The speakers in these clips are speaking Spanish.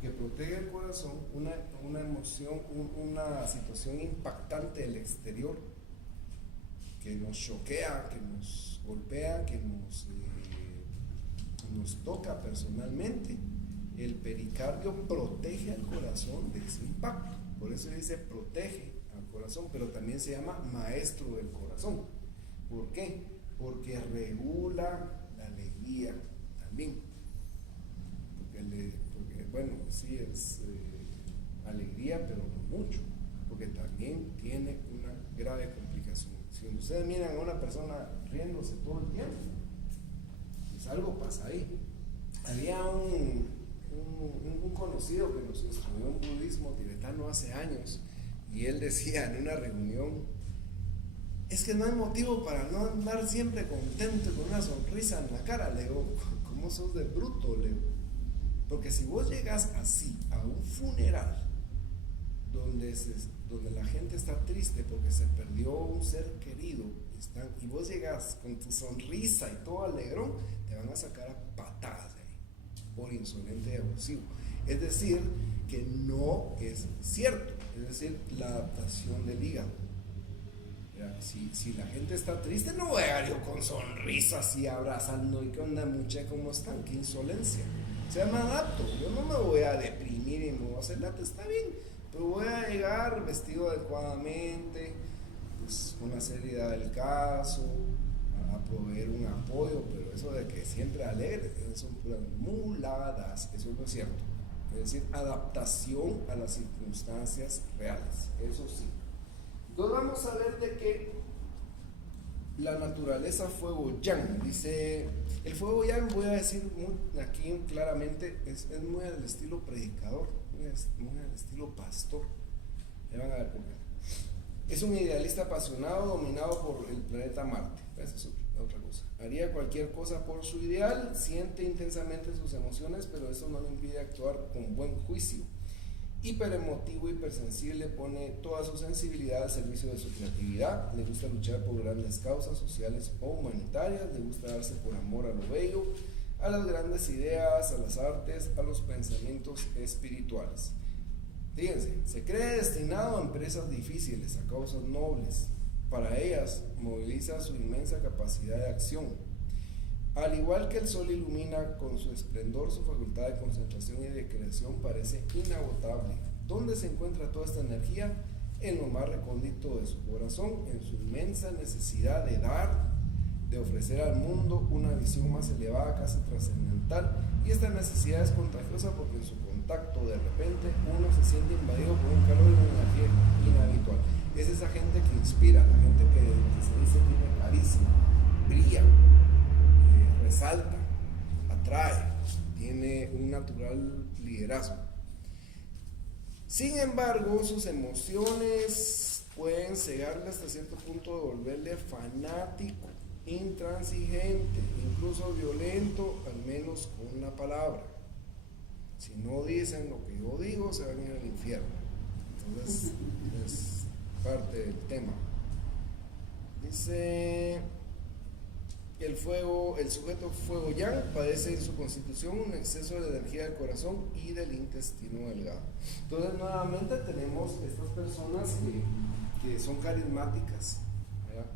que protege el corazón, una emoción, una situación impactante del exterior que nos choquea, que nos golpea, que nos toca personalmente. El pericardio protege al corazón de ese impacto, por eso dice protege al corazón, pero también se llama maestro del corazón. ¿Por qué? Porque regula la alegría también. Porque bueno, sí es alegría, pero no mucho, porque también tiene una grave complicación. Si ustedes miran a una persona riéndose todo el tiempo, pues algo pasa ahí. Había un conocido que nos instruyó en budismo tibetano hace años, y él decía en una reunión: es que no hay motivo para no andar siempre contento y con una sonrisa en la cara. Le digo, ¿cómo sos de bruto? Le digo, porque si vos llegas así a un funeral donde la gente está triste porque se perdió un ser querido, y vos llegas con tu sonrisa y todo alegrón, te van a sacar a patadas de ahí por insolente y abusivo. Es decir, que no es cierto. Es decir, la adaptación del hígado. Si la gente está triste, no voy a llegar yo con sonrisas y abrazando y qué onda, mucha, ¿cómo están? Qué insolencia. O sea, me adapto. Yo no me voy a deprimir y me voy a hacer lata, está bien, pero voy a llegar vestido adecuadamente, pues, con la seriedad del caso, a proveer un apoyo. Pero eso de que siempre alegre, son puras muladas, eso no es cierto. Es decir, adaptación a las circunstancias reales, eso sí. Entonces vamos a ver de que la naturaleza fuego yang, dice el fuego yang, voy a decir aquí claramente, es muy al estilo predicador, muy al estilo pastor. Me van a ver por qué. Es un idealista apasionado, dominado por el planeta Marte. Esa es otra cosa. Haría cualquier cosa por su ideal, siente intensamente sus emociones, pero eso no le impide actuar con buen juicio. Hiperemotivo, hipersensible, pone toda su sensibilidad al servicio de su creatividad, le gusta luchar por grandes causas sociales o humanitarias, le gusta darse por amor a lo bello, a las grandes ideas, a las artes, a los pensamientos espirituales. Fíjense, se cree destinado a empresas difíciles, a causas nobles. Para ellas moviliza su inmensa capacidad de acción. Al igual que el sol ilumina con su esplendor, su facultad de concentración y de creación parece inagotable. ¿Dónde se encuentra toda esta energía? En lo más recóndito de su corazón, en su inmensa necesidad de dar, de ofrecer al mundo una visión más elevada, casi trascendental. Y esta necesidad es contagiosa porque en su contacto de repente uno se siente invadido por un calor y una energía inhabitual. Es esa gente que inspira, la gente que se dice tiene carisma, brilla, resalta, atrae, tiene un natural liderazgo. Sin embargo, sus emociones pueden cegarle hasta cierto punto, de volverle fanático, intransigente, incluso violento, al menos con una palabra. Si no dicen lo que yo digo, se van a ir al infierno. Entonces, es parte del tema. Dice: el sujeto fuego yang padece en su constitución un exceso de energía del corazón y del intestino delgado. Entonces nuevamente tenemos estas personas que son carismáticas, ¿verdad?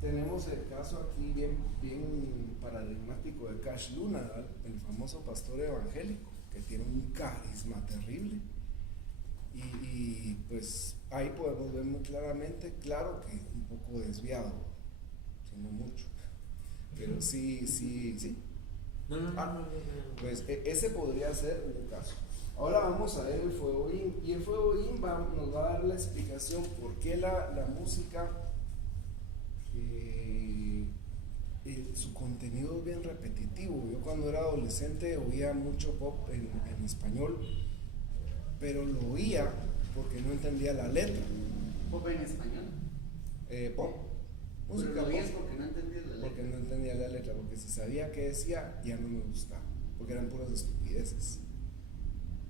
Tenemos el caso aquí bien paradigmático de Cash Luna, ¿verdad? El famoso pastor evangélico, que tiene un carisma terrible. Y pues ahí podemos ver muy claramente, claro que un poco desviado, no mucho, pero sí. No. Pues ese podría ser un caso. Ahora vamos a ver el fuego yin, y el fuego yin nos va a dar la explicación por qué la música, su contenido es bien repetitivo. Yo cuando era adolescente oía mucho pop en español, pero lo oía porque no entendía la letra. ¿Pop en español? Pop. Música pop. Porque no entendía la letra. Porque no entendía la letra, porque si sabía qué decía, ya no me gustaba, porque eran puras estupideces.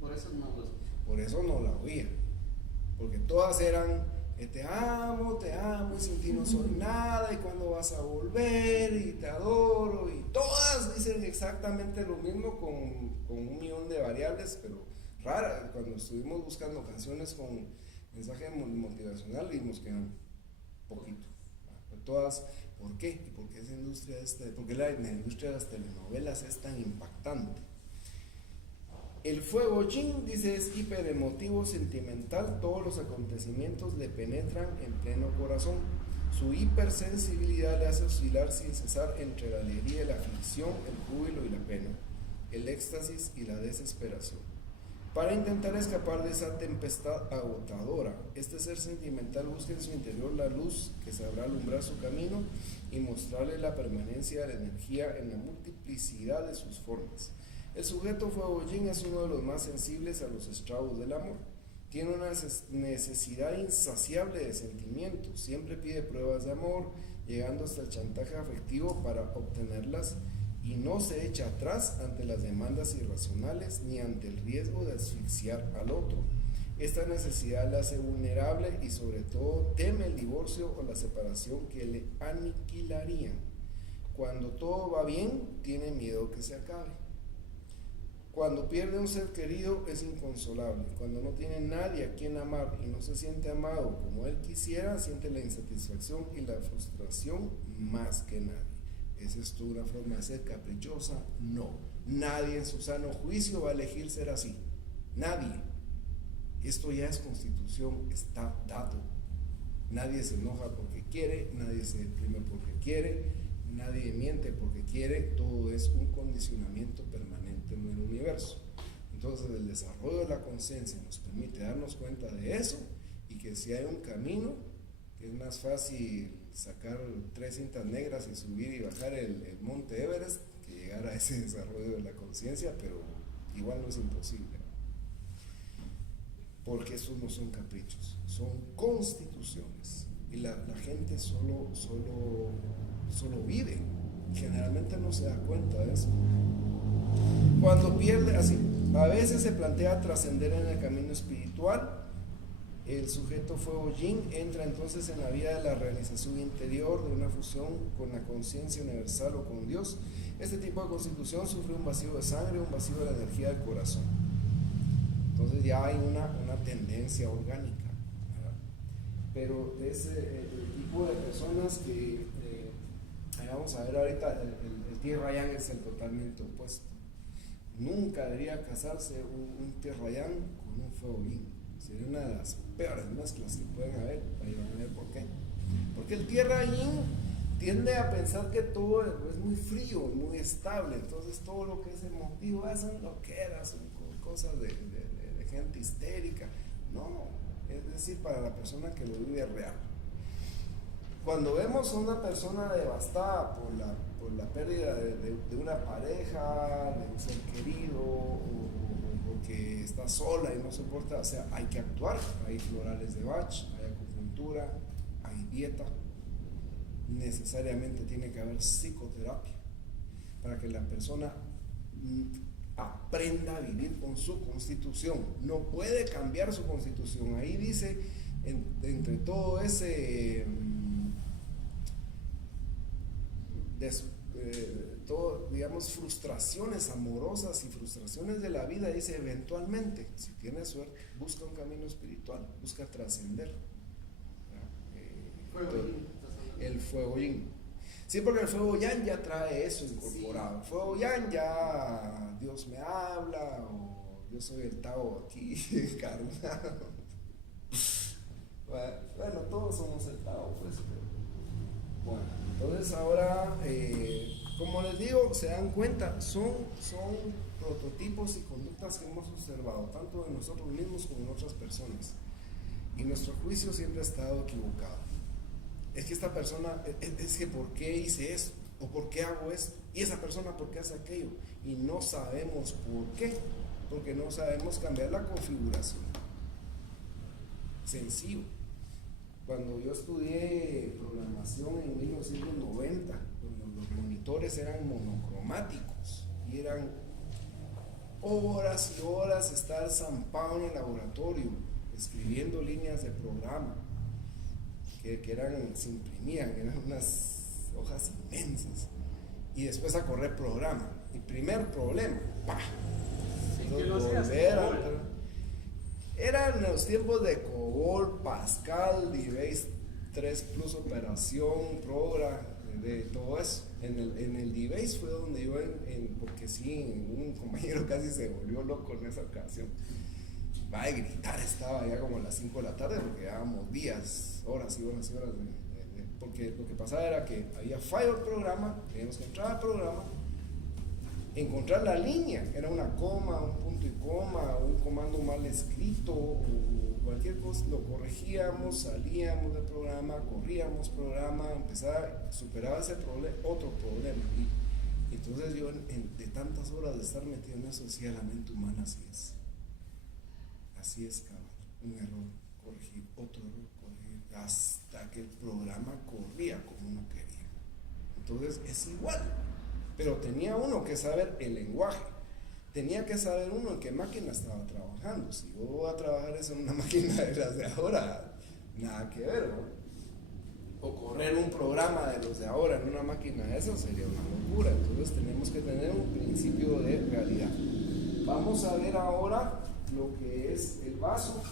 Por eso no la oía, porque todas eran te amo, y sin ti no soy nada, y cuándo vas a volver, y te adoro, y todas dicen exactamente lo mismo con un millón de variables, pero raras. Cuando estuvimos buscando canciones con mensaje motivacional, vimos que eran poquito. Todas, ¿por qué? ¿Y por qué esa industria por qué la industria de las telenovelas es tan impactante? El fuego yin, dice, es hiperemotivo, sentimental, todos los acontecimientos le penetran en pleno corazón. Su hipersensibilidad le hace oscilar sin cesar entre la alegría y la aflicción, el júbilo y la pena, el éxtasis y la desesperación. Para intentar escapar de esa tempestad agotadora, este ser sentimental busca en su interior la luz que sabrá alumbrar su camino y mostrarle la permanencia de la energía en la multiplicidad de sus formas. El sujeto fuego yin es uno de los más sensibles a los estragos del amor. Tiene una necesidad insaciable de sentimientos, siempre pide pruebas de amor, llegando hasta el chantaje afectivo para obtenerlas, y no se echa atrás ante las demandas irracionales ni ante el riesgo de asfixiar al otro. Esta necesidad la hace vulnerable y sobre todo teme el divorcio o la separación que le aniquilarían. Cuando todo va bien, tiene miedo que se acabe. Cuando pierde un ser querido es inconsolable. Cuando no tiene nadie a quien amar y no se siente amado como él quisiera, siente la insatisfacción y la frustración más que nadie. ¿Es esto una forma de ser caprichosa? No. Nadie en su sano juicio va a elegir ser así. Nadie. Esto ya es constitución, está dado. Nadie se enoja porque quiere, nadie se deprime porque quiere, nadie miente porque quiere. Todo es un condicionamiento permanente en el universo. Entonces el desarrollo de la conciencia nos permite darnos cuenta de eso, y que si hay un camino, que es más fácil sacar 3 cintas negras y subir y bajar el monte Everest que llegar a ese desarrollo de la conciencia, pero igual no es imposible, porque esos no son caprichos, son constituciones, y la gente solo vive, generalmente no se da cuenta de eso. Cuando pierde, así, a veces se plantea trascender en el camino espiritual. El sujeto fuego yin entra entonces en la vida de la realización interior, de una fusión con la conciencia universal o con Dios. Este tipo de constitución sufre un vacío de sangre, un vacío de la energía del corazón. Entonces ya hay una tendencia orgánica, ¿verdad? Pero de ese tipo de personas que vamos a ver ahorita, el tierra yang es el totalmente opuesto. Nunca debería casarse un tierra yang con un fuego yin. Sería una de las peores mezclas que pueden haber. Ahí van a ver por qué. Porque el tierra yin tiende a pensar que todo es muy frío, muy estable. Entonces todo lo que es emotivo son loqueras, son cosas de gente histérica. No, es decir, para la persona que lo vive real. Cuando vemos a una persona devastada por la pérdida de una pareja, de un ser querido, o porque está sola y no soporta, o sea, hay que actuar. Hay florales de Bach, hay acupuntura, hay dieta, necesariamente tiene que haber psicoterapia para que la persona aprenda a vivir con su constitución. No puede cambiar su constitución. Ahí dice, entre todo ese todo, digamos, frustraciones amorosas y frustraciones de la vida, dice, eventualmente, si tienes suerte, busca un camino espiritual, busca trascender. El fuego yin. Sí, porque el fuego yang ya trae eso incorporado. El fuego yang ya Dios me habla, o yo soy el Tao aquí encarnado. Bueno, todos somos el Tao, pues. Bueno, entonces ahora, como les digo, se dan cuenta, son prototipos y conductas que hemos observado, tanto en nosotros mismos como en otras personas. Y nuestro juicio siempre ha estado equivocado. Es que esta persona, es que ¿por qué hice esto? ¿O por qué hago esto? Y esa persona, ¿por qué hace aquello? Y no sabemos por qué, porque no sabemos cambiar la configuración. Sencillo. Cuando yo estudié programación en 1990, los monitores eran monocromáticos y eran horas y horas estar zampado en el laboratorio escribiendo líneas de programa. que eran, se imprimían, eran unas hojas inmensas. Y después a correr programa. Y primer problema, ¡pah! Eran los tiempos de COBOL, Pascal, DBase 3 Plus Operación, Progra, de todo eso. En el DBase fue donde yo, porque sí, un compañero casi se volvió loco en esa ocasión. Va a gritar, estaba ya como a las 5 de la tarde porque llevábamos días, horas y horas y horas. Porque lo que pasaba era que había fallo el programa, teníamos que entrar al programa, encontrar la línea, era una coma, un punto y coma, un comando mal escrito o cualquier cosa, lo corregíamos, salíamos del programa, corríamos programa, empezaba, superaba ese problema, otro problema. Y entonces yo, de tantas horas de estar metido en eso, decía, la mente humana así es, cabrón, un error, corregir, otro error, corregir, hasta que el programa corría como uno quería. Entonces es igual. Pero tenía uno que saber el lenguaje, tenía que saber uno en qué máquina estaba trabajando. Si yo voy a trabajar eso en una máquina de las de ahora, nada que ver, ¿no? O correr un programa de los de ahora en una máquina de eso sería una locura. Entonces tenemos que tener un principio de realidad. Vamos a ver ahora lo que es el vaso.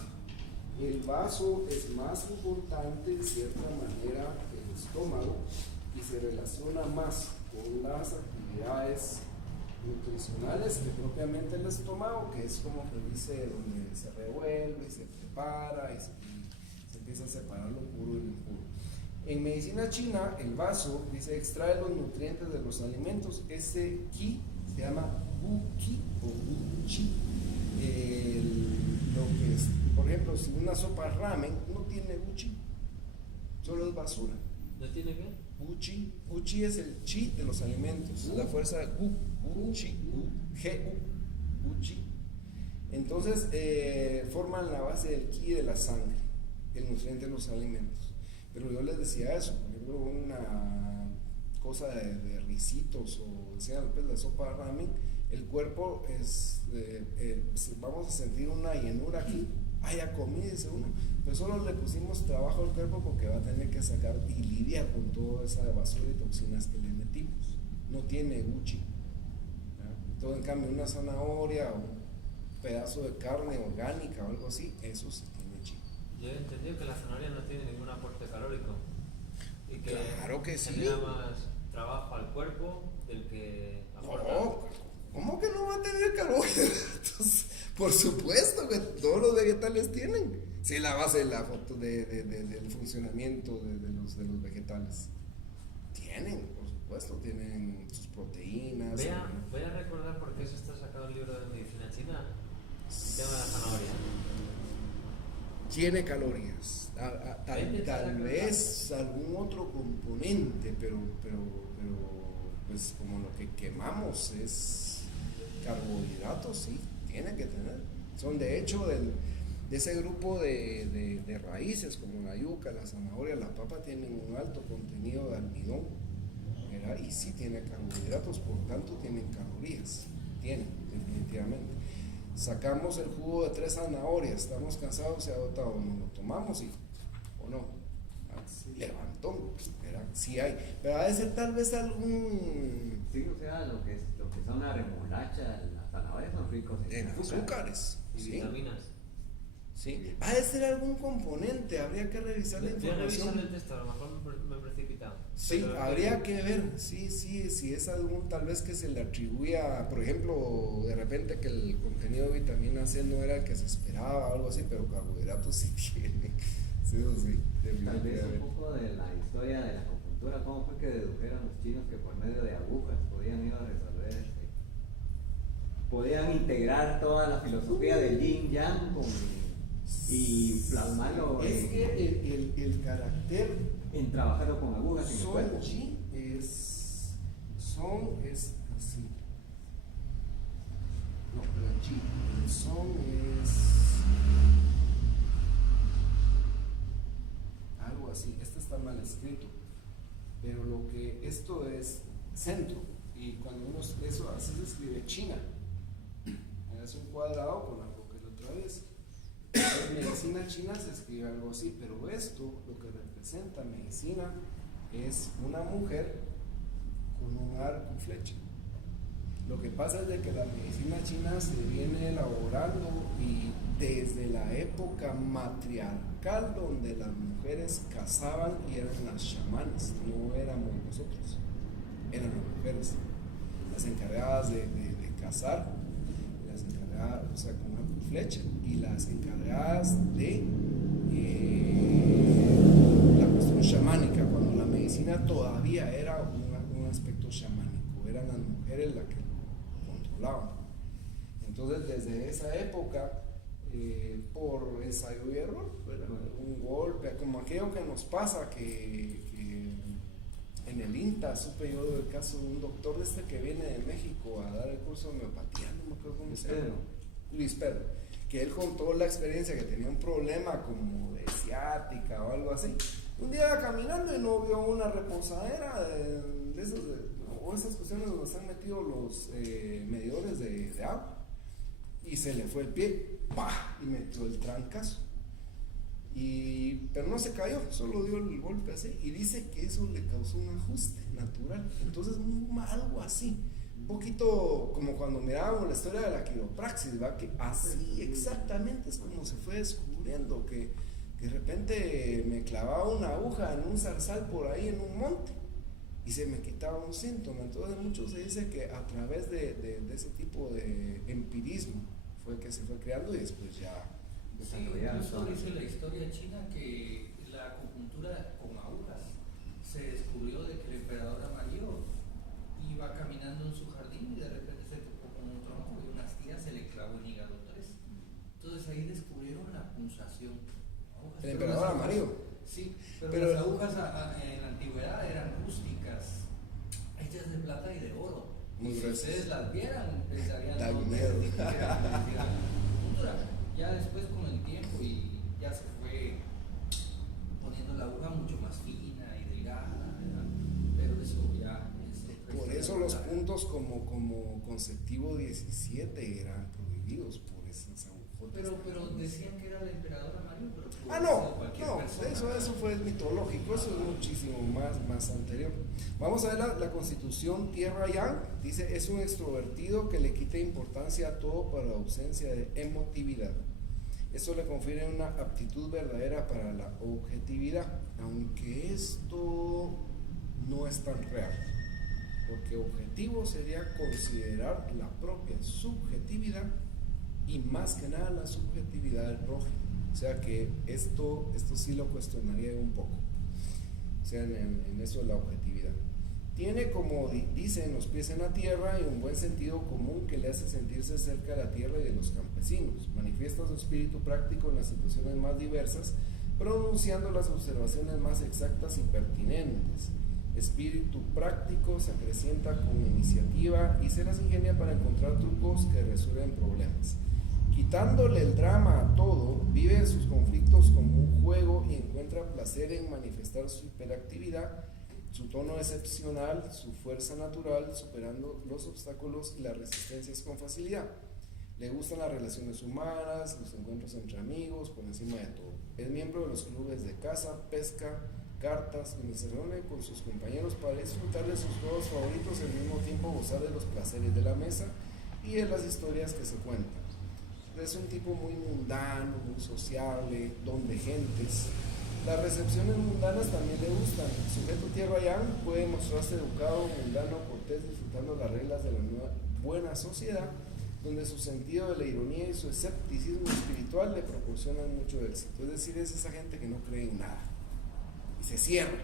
El vaso es más importante en cierta manera que el estómago y se relaciona más con las actividades nutricionales que propiamente el estómago, que es como que dice donde se revuelve y se prepara y se empieza a separar lo puro y lo impuro. En medicina china, el vaso dice extrae los nutrientes de los alimentos. Ese qi se llama gu qi o gu chi. Lo que es, por ejemplo, si una sopa ramen no tiene gu chi, solo es basura. ¿No tiene qué? Gu chi es el chi de los alimentos, la fuerza gu chi, gu chi. Entonces forman la base del ki de la sangre, el nutriente de los alimentos. Pero yo les decía eso, por ejemplo, una cosa de risitos o decían pues, la sopa de ramen, el cuerpo es, vamos a sentir una llenura aquí. Ya comí, dice uno, pero solo le pusimos trabajo al cuerpo porque va a tener que sacar y lidiar con toda esa basura y toxinas que le metimos. No tiene guchi. Entonces, en cambio, una zanahoria o un pedazo de carne orgánica o algo así, eso sí tiene chi. Yo he entendido que la zanahoria no tiene ningún aporte calórico y que claro que sí. genera más trabajo al cuerpo del que aporta. No, ¿cómo que no va a tener carbohidratos? Por supuesto que todos los vegetales tienen. Sí, la base de la foto del funcionamiento de los vegetales. Tienen, por supuesto, tienen sus proteínas. Voy a recordar por qué eso está sacado el libro de medicina china. El tema de la zanahoria. Tiene calorías. Tal vez algún otro componente, pero pues como lo que quemamos es carbohidratos, sí, tiene que tener. Son de hecho de ese grupo de raíces como la yuca, la zanahoria, la papa, tienen un alto contenido de almidón, ¿verdad? Y sí tiene carbohidratos, por tanto tienen calorías, tienen, definitivamente. Sacamos el jugo de 3 zanahorias, estamos cansados, se ha agotado, nos lo tomamos o no. Levantón, ¿verdad? Sí hay, pero ha de ser tal vez algún... Sí, o sea, lo que son la remolacha, las zanahorias son ricos en azúcares y sí. Vitaminas. Sí, ha de ser algún componente, habría que revisar la información. Revisar el texto, a lo mejor me he precipitado. Sí, habría que ver, sí, si es algún tal vez que se le atribuya, por ejemplo, de repente que el contenido de vitamina C no era el que se esperaba o algo así, pero carbohidratos sí tiene. Sí, eso sí, tal vez un poco de la historia de la acupuntura, cómo fue que dedujeron los chinos que por medio de agujas podían ir a resolver podían integrar toda la filosofía del yin yang y plasmarlo es que el carácter en trabajarlo con agujas en el cuerpo. Chi es así. No, la chi, el son es algo así. Este está mal escrito, pero lo que esto es centro, y cuando uno eso así se escribe China, es un cuadrado con algo que lo atraviesa. medicina china se escribe algo así, pero esto, lo que representa medicina, es una mujer con un arco y flecha. Lo que pasa es de que la medicina china se viene elaborando y desde la época matriarcal, donde las mujeres cazaban y eran las chamanes, no éramos nosotros, eran las mujeres las encargadas de cazar, las encargadas, o sea, con arco y flecha, y las encargadas de la cuestión chamánica, cuando la medicina todavía era un aspecto chamánico, eran las mujeres las que controlaban. Entonces, desde esa época, por ensayo y error, un golpe, como aquello que nos pasa, que en el INTA supe yo del caso de un doctor que viene de México a dar el curso de homeopatía, no me acuerdo cómo se llama, Luis Pedro, que él contó la experiencia que tenía un problema como de ciática o algo así. Un día caminando y no vio una reposadera de esos, o esas cuestiones donde se han metido los medidores de agua, y se le fue el pie, ¡pah! Y metió el trancazo. Pero no se cayó, solo dio el golpe así, y dice que eso le causó un ajuste natural. Entonces, algo así, un poquito como cuando mirábamos la historia de la quiropraxis, ¿va? Que así exactamente es como se fue descubriendo, que de repente me clavaba una aguja en un zarzal por ahí en un monte y se me quitaba un síntoma. Entonces, mucho se dice que a través de ese tipo de empirismo fue que se fue creando, y después ya. Sí, incluso dice la historia china que la acupuntura con agujas se descubrió de que el emperador amarillo iba caminando en su jardín y de repente se tocó con un tronco y una astilla se le clavó en hígado 3. Entonces ahí descubrieron la punzación. El emperador amarillo. Sí, pero las agujas en la antigüedad eran rústicas, hechas de plata y de oro. Muy si gruesas. ustedes las vieran, pensarían Da no, miedo. Ya después con el tiempo y ya se fue poniendo la aguja mucho más fina y delgada, ¿verdad? Pero eso ya es Por eso los puntos como conceptivo 17 eran prohibidos por esas agujotas. pero decían que era el emperador amarillo, pero pudo No, ser cualquier persona. eso fue mitológico, eso es muchísimo más anterior. Vamos a ver la constitución Tierra Yang. Dice: es un extrovertido que le quita importancia a todo por la ausencia de emotividad. Esto le confiere una aptitud verdadera para la objetividad, aunque esto no es tan real, porque objetivo sería considerar la propia subjetividad y más que nada la subjetividad del prójimo. O sea que esto sí lo cuestionaría un poco, o sea, en eso de la objetividad. Tiene, como dicen, los pies en la tierra y un buen sentido común que le hace sentirse cerca de la tierra y de los campesinos. Manifiesta su espíritu práctico en las situaciones más diversas, pronunciando las observaciones más exactas y pertinentes. Espíritu práctico se acrecienta con iniciativa y se las ingenia para encontrar trucos que resuelven problemas. Quitándole el drama a todo, vive sus conflictos como un juego y encuentra placer en manifestar su hiperactividad, su tono excepcional, su fuerza natural, superando los obstáculos y las resistencias con facilidad. Le gustan las relaciones humanas, los encuentros entre amigos, por encima de todo. Es miembro de los clubes de caza, pesca, cartas, donde se reúne con sus compañeros para disfrutar de sus juegos favoritos y al mismo tiempo gozar de los placeres de la mesa y de las historias que se cuentan. Es un tipo muy mundano, muy sociable, don de gentes. Las recepciones mundanas también le gustan. El sujeto Tierra Yang puede mostrarse educado, mundano, cortés, disfrutando las reglas de la nueva buena sociedad, donde su sentido de la ironía y su escepticismo espiritual le proporcionan mucho éxito. Es decir, es esa gente que no cree en nada y se cierra.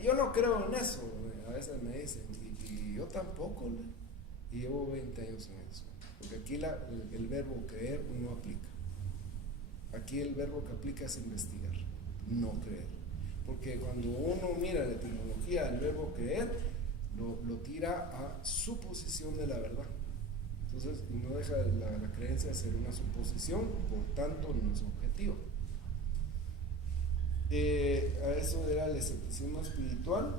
Yo no creo en eso, a veces me dicen, y yo tampoco, y llevo 20 años en eso, porque aquí el verbo creer no aplica. Aquí el verbo que aplica es investigar, no creer, porque cuando uno mira la etimología del verbo creer, lo tira a suposición de la verdad. Entonces no deja la creencia de ser una suposición, por tanto no es objetivo. A eso era el escepticismo espiritual.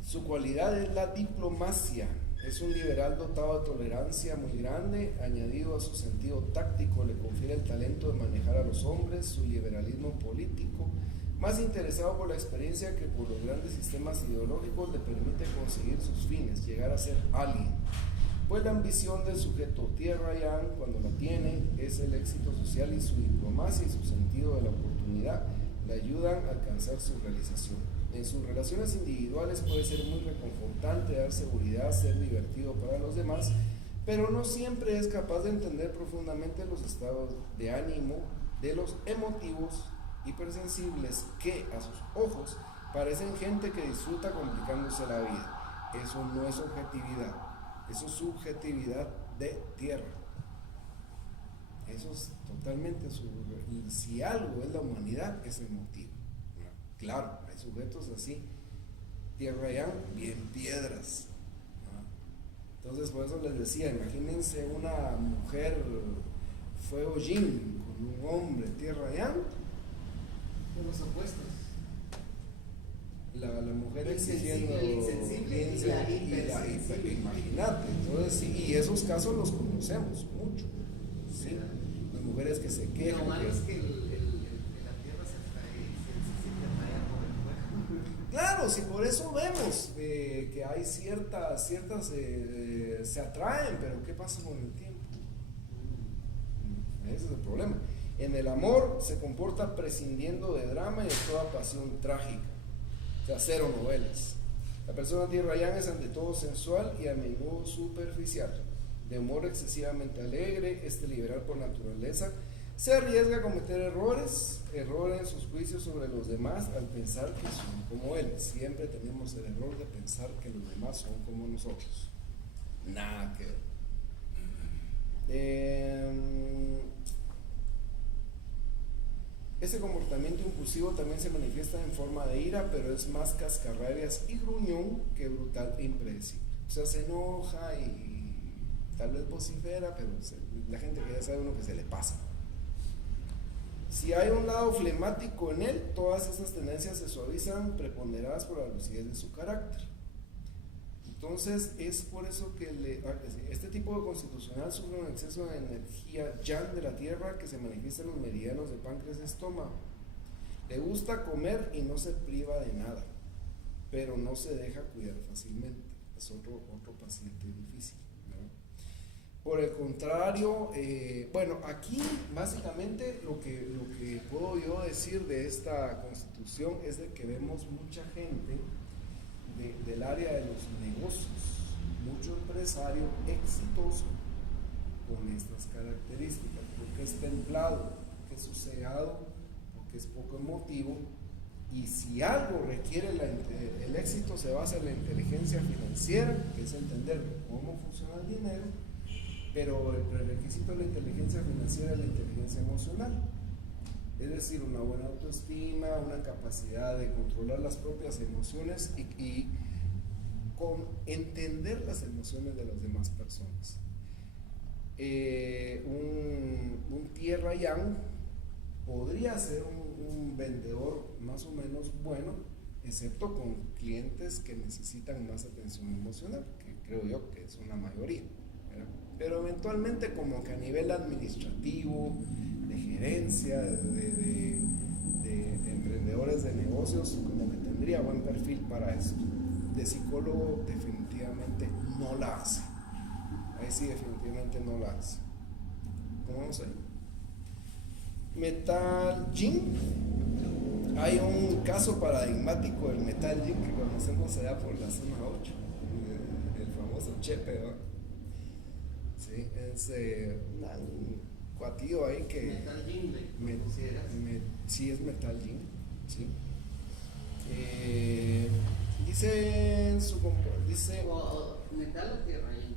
Su cualidad es la diplomacia, Es un liberal dotado de tolerancia muy grande, añadido a su sentido táctico, le confiere el talento de manejar a los hombres, su liberalismo político, más interesado por la experiencia que por los grandes sistemas ideológicos, le permite conseguir sus fines, llegar a ser alguien. Pues la ambición del sujeto tierra yang, cuando la tiene, es el éxito social, y su diplomacia y su sentido de la oportunidad le ayudan a alcanzar su realización. En sus relaciones individuales puede ser muy reconfortante, dar seguridad, ser divertido para los demás, pero no siempre es capaz de entender profundamente los estados de ánimo de los emotivos hipersensibles que a sus ojos parecen gente que disfruta complicándose la vida. Eso no es objetividad, eso es subjetividad de tierra. Eso es totalmente si algo es la humanidad, es emotivo. Claro, hay sujetos así, tierra yang, bien piedras. Entonces, por eso les decía, imagínense una mujer fuego yin con un hombre tierra yang, De los opuestos. la mujer Insensible, exigiendo insensible y la hipersensible. imagínate. Entonces, sí, y esos casos los conocemos mucho, ¿sí? Las mujeres que se quejan. Lo malo es que la tierra se atrae, se siente atraída por el fuego. Claro, si por eso vemos que hay ciertas se atraen, pero ¿qué pasa con el tiempo? Ese es el problema. En el amor se comporta prescindiendo de drama y de toda pasión trágica, o sea, cero novelas. La persona tierra yang es ante todo sensual y a menudo superficial, de humor excesivamente alegre, liberal por naturaleza. Se arriesga a cometer errores en sus juicios sobre los demás al pensar que son como él. Siempre tenemos el error de pensar que los demás son como nosotros. Nada que ver. Este comportamiento impulsivo también se manifiesta en forma de ira, pero es más cascarrabias y gruñón que brutal e impredecible. O sea, se enoja y tal vez vocifera, pero la gente que ya sabe uno que se le pasa. Si hay un lado flemático en él, todas esas tendencias se suavizan, preponderadas por la lucidez de su carácter. Entonces, es por eso que este tipo de constitucional sufre un exceso de energía yang de la tierra que se manifiesta en los meridianos de páncreas y estómago. Le gusta comer y no se priva de nada, pero no se deja cuidar fácilmente. Es otro paciente difícil, ¿no? Por el contrario, bueno, aquí básicamente lo que puedo yo decir de esta constitución es de que vemos mucha gente del área de los negocios, mucho empresario exitoso con estas características, porque es templado, porque es sosegado, porque es poco emotivo, y si algo requiere el éxito se basa en la inteligencia financiera, que es entender cómo funciona el dinero, pero el prerequisito de la inteligencia financiera es la inteligencia emocional. Es decir, una buena autoestima, una capacidad de controlar las propias emociones y con entender las emociones de las demás personas. Un tierra yang podría ser un vendedor más o menos bueno, excepto con clientes que necesitan más atención emocional, que creo yo que es una mayoría, ¿verdad? Pero eventualmente como que a nivel administrativo, de gerencia, de emprendedores de negocios, como que tendría buen perfil para eso. De psicólogo definitivamente no la hace. Ahí sí definitivamente no la hace. ¿Cómo vamos ahí? Metal Yin. Hay un caso paradigmático del Metal Yin que conocemos allá por la zona 8, el famoso Chepe, ¿no? Sí, es un cuatillo ahí que Metal Yin, ¿me consideras? Sí, es Metal Yin, sí. Dice en su dice ¿Metal o tierra yin?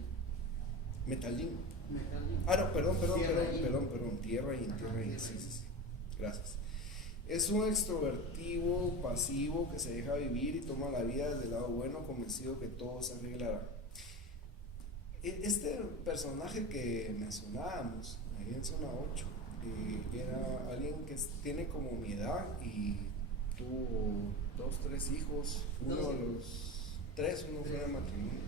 Metal Yin. Metal yin. No, perdón, Tierra yin. tierra yin, Ajá, tierra yin, tierra sí, yin. sí, sí. Gracias. Es un extrovertido pasivo que se deja vivir y toma la vida desde el lado bueno, convencido que todo se arreglará. Este personaje que mencionábamos ahí en zona 8 era alguien que tiene como mi edad y tuvo 2, 3 hijos, uno de los 3, uno fue de matrimonio.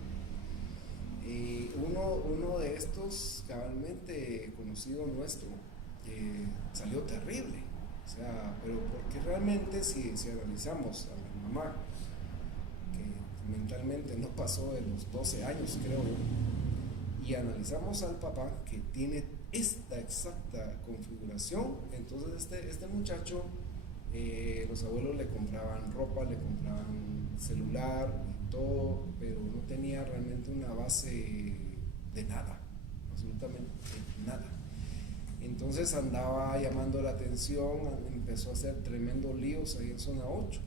Uno de estos, cabalmente conocido nuestro, salió terrible. O sea, pero porque realmente si analizamos a mi mamá, que mentalmente no pasó de los 12 años, creo yo, y analizamos al papá, que tiene esta exacta configuración, entonces este muchacho, los abuelos le compraban ropa, le compraban celular y todo, pero no tenía realmente una base de nada, absolutamente nada. Entonces andaba llamando la atención, empezó a hacer tremendos líos ahí en zona 8.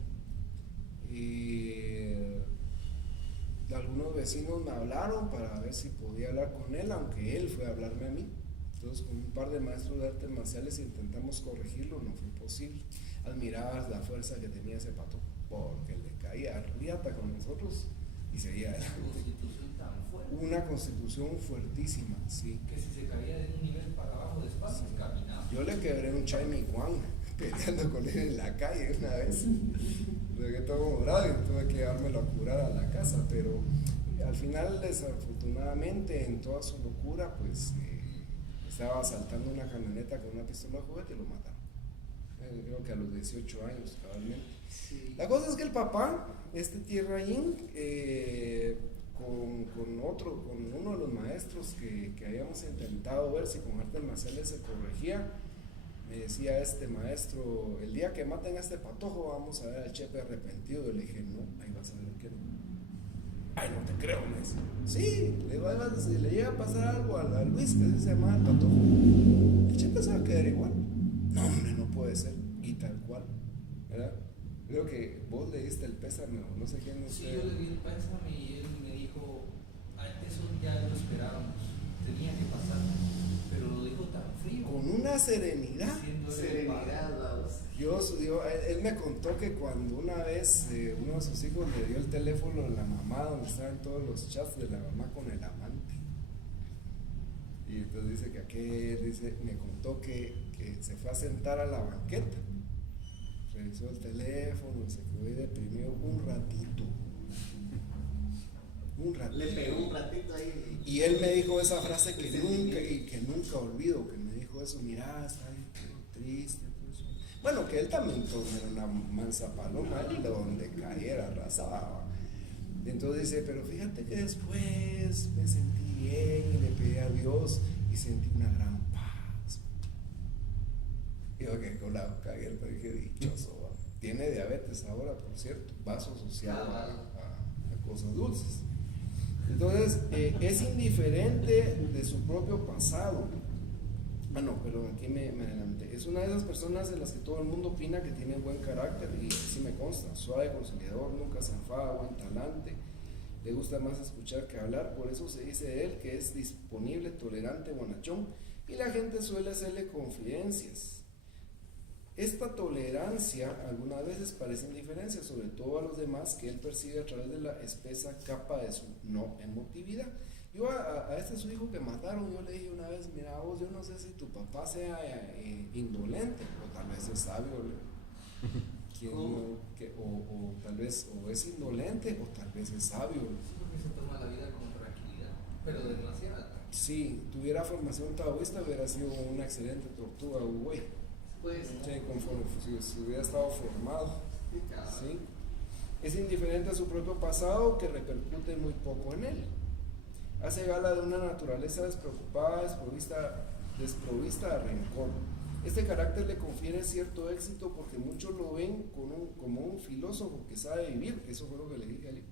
Algunos vecinos me hablaron para ver si podía hablar con él, aunque él fue a hablarme a mí. Entonces con un par de maestros de artes marciales intentamos corregirlo, no fue posible. Admirabas la fuerza que tenía ese pato, porque le caía riata con nosotros y seguía adelante. Constitución tan fuerte. Una constitución fuertísima, sí. Que si se caía de un nivel para abajo de espacio, caminaba. Yo le quebré un Chaimi Juan peleando con él en la calle una vez. Llegué todo bravo y tuve que llevármelo a curar a la casa, pero al final, desafortunadamente, en toda su locura, pues estaba asaltando una camioneta con una pistola de juguete y lo mataron. Creo que a los 18 años, cabalmente. Sí. La cosa es que el papá, Tierrayín, con uno de los maestros que habíamos intentado ver si con artes marciales se corregía, me decía este maestro: el día que maten a este patojo vamos a ver al Chepe arrepentido. Yo le dije: no, ahí vas a ver que no. Ay, no te creo, me decía. Sí, si le llega a pasar algo a Luis, que se llama el patojo, el Chepe se va a quedar igual. No, hombre, no puede ser. Y tal cual, ¿verdad? Creo que vos le diste el pésame, o no sé quién es. Sí, yo le di el pésame y él me dijo, eso ya lo esperábamos, tenía que pasar, pero lo dijo tan frío. Con una serenidad. Serenidad, vamos. Él me contó que cuando una vez uno de sus hijos le dio el teléfono a la mamá, donde estaban todos los chats de la mamá con el amante, y entonces dice que me contó que se fue a sentar a la banqueta, revisó el teléfono y se quedó ahí deprimido un ratito. Le pegó un ratito ahí. Y él me dijo esa frase que nunca olvido, que me dijo eso: mira, está triste. Bueno, que él también era una mansa paloma y donde cayera arrasaba. Entonces dice: pero fíjate que después me sentí bien y le pedí a Dios y sentí una gran paz. Y yo que con la boca abierta dije: dichoso, ¿va? Tiene diabetes ahora, por cierto, vaso asociado a cosas dulces. Entonces, es indiferente de su propio pasado. Aquí me adelanté. Es una de esas personas en las que todo el mundo opina que tiene buen carácter, y sí me consta: suave, conciliador, nunca se enfada, buen talante, le gusta más escuchar que hablar. Por eso se dice de él que es disponible, tolerante, bonachón, y la gente suele hacerle confidencias. Esta tolerancia algunas veces parece indiferencia, sobre todo a los demás, que él percibe a través de la espesa capa de su no emotividad. Yo a su hijo que mataron, yo le dije una vez: mira vos, yo no sé si tu papá sea indolente, o tal vez es sabio, o tal vez o es indolente, o tal vez es sabio. Sí, porque se toma la vida con tranquilidad, pero demasiada. Si tuviera formación taoísta, hubiera sido una excelente tortuga, güey. Pues, Sí, conforme si hubiera estado formado. ¿Sí? Es indiferente a su propio pasado, que repercute muy poco en él. Hace gala de una naturaleza despreocupada, desprovista de rencor. Este carácter le confiere cierto éxito porque muchos lo ven como un filósofo que sabe vivir. Eso fue lo que le dije a él.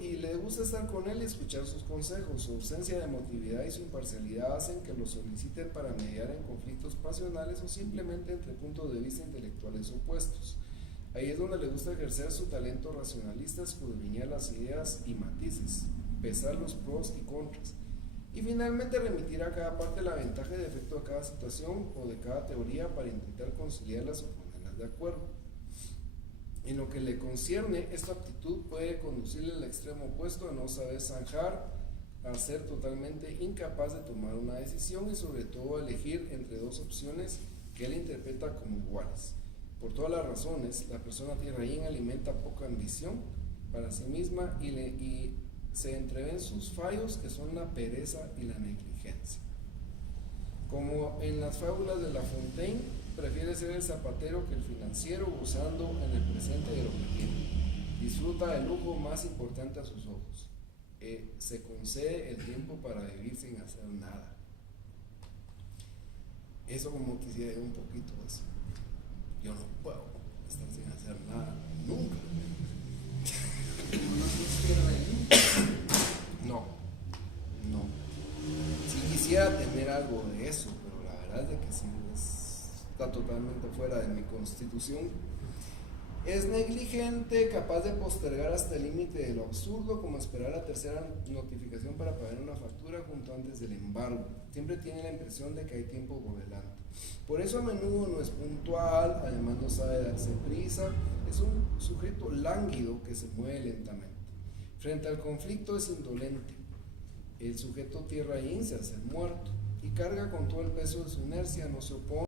Y le gusta estar con él y escuchar sus consejos. Su ausencia de emotividad y su imparcialidad hacen que lo soliciten para mediar en conflictos pasionales o simplemente entre puntos de vista intelectuales opuestos. Ahí es donde le gusta ejercer su talento racionalista, escudriñar las ideas y matices, pesar los pros y contras, y finalmente remitir a cada parte la ventaja y defecto de cada situación o de cada teoría para intentar conciliarlas o ponerlas de acuerdo. En lo que le concierne, esta aptitud puede conducirle al extremo opuesto, a no saber zanjar, a ser totalmente incapaz de tomar una decisión y sobre todo a elegir entre dos opciones que él interpreta como iguales. Por todas las razones, la persona tierraín alimenta poca ambición para sí misma y se entreven sus fallos, que son la pereza y la negligencia. Como en las fábulas de La Fontaine, prefiere ser el zapatero que el financiero, gozando en el presente de lo que tiene. Disfruta del lujo más importante a sus ojos. Se concede el tiempo para vivir sin hacer nada. Eso como quisiera yo un poquito de eso. Yo no puedo estar sin hacer nada nunca. No. Si quisiera tener algo de eso, pero la verdad es de que sí está totalmente fuera de mi constitución. Es negligente, capaz de postergar hasta el límite de lo absurdo, como esperar la tercera notificación para pagar una factura junto antes del embargo. Siempre tiene la impresión de que hay tiempo por delante. Por eso a menudo no es puntual, además no sabe darse prisa, es un sujeto lánguido que se mueve lentamente. Frente al conflicto es indolente. El sujeto tierra y se hace muerto y carga con todo el peso de su inercia, no se opone.